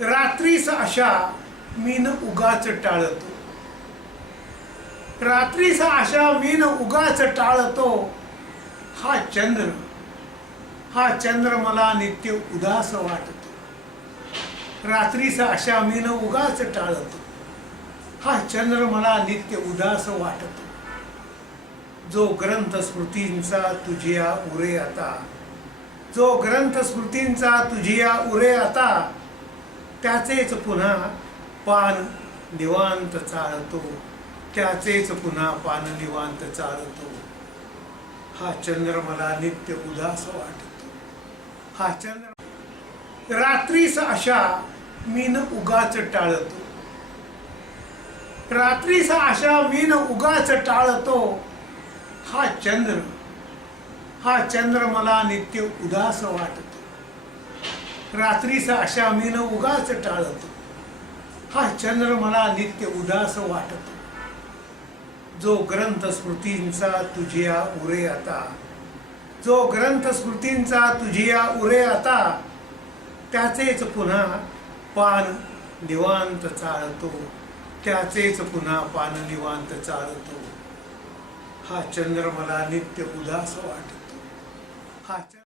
रात्रीस आशा मीन उगाच टाळतो, रात्रीस आशा मीन उगाच टाळतो। हा चंद्र मला नित्य उदास वाटतो। रात्रीस आशा मीन उगाच टाळतो, हा चंद्र मला नित्य उदास वाटतो। जो ग्रंथ स्मृतींचा तुझिया उरे आता, जो ग्रंथ स्मृतींचा तुझिया उरे आता, त्याचेच पुन्हा पान निवांत चाळतो, त्याचेच पुन्हा पान निवांत चाळतो। हा चंद्र मला नित्य उदास वाटतो। हा चंद्र रात्रीस आशा मीन उगाच टाळतो, रात्रीस आशा मीन उगाच टाळतो। हा चंद्र मला नित्य उदास वाटतो। रात्रीस आशा मीन उगाच टाळतो, हा चंद्र मला नित्य उदास वाटतो। जो ग्रंथ स्मृतींचा तुझिया उरे आता, जो ग्रंथ स्मृतींचा तुझिया उरे आता, त्याचेच पुन्हा पान निवांत चाळतो, त्याचेच पुन्हा पान निवांत चाळतो। हा चंद्र मला नित्य उदास वाटतो। हा